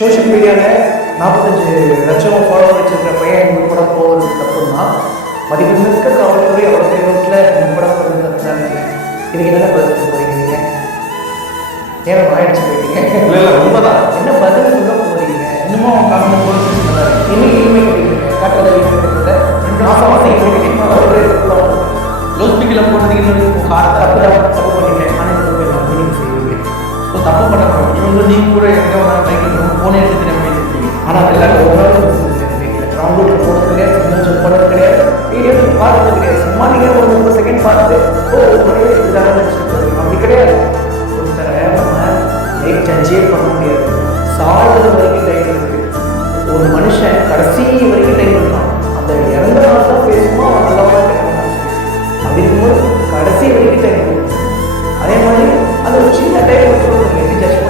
Social மீடியாவில் நாற்பத்தஞ்சு லட்சம் ஃபாலோவர் வச்சிருக்கிற பையன் இந்த படம் போகிறது தப்புன்னா மதிப்புமிக்க காவல்துறை அவ்வளோ ரோட்டில் இந்த படம் போகிறது தப்புனாங்க இதுக்கு என்ன பதில் போறீங்க? நீங்கள் நேரம் ஆயிடுச்சு போயிட்டீங்க. இல்லை இல்லை உண்மைதான். என்ன பதில் சொல்ல போறீங்க? இன்னமும் கவனம் போல இன்னும் இனிமே கிடைக்கிறேன் காட்டுறதை இருக்கிறத ரெண்டு மாதம் மாதம் இனிமே கிடைக்கும் லோ ஸ்பீக்கில் போட்டதுக்கு இன்னும் கார்த்தா தப்பு தான் ஃபோன் எடுத்து தினமே ஆனால் விளையாட்டு ஓரளவு டவுன்லோட் போடுறது கிடையாது சிக்னல் போடுறது கிடையாது வீடியோ பார்க்கறது கிடையாது சும்மா நீங்கள் ஒரு முப்பது செகண்ட் பார்த்து ஓ உங்களுடைய இதாக அப்படி கிடையாது ஒருத்தர் லைஃப் ஜட்ஜே பண்ண முடியாது சாகிறது வரைக்கும் டைம் இருக்குது ஒரு மனுஷன் கடைசி வரைக்கும் டைம் இருக்கான் அந்த இறந்த தான் பேசுமோ அவ்வளோவா அப்படிங்கும்போது கடைசி வரைக்கும் டைம் அதே மாதிரி அது ஒரு சின்ன டைம் வச்சு எப்படி ஜட்ஜ்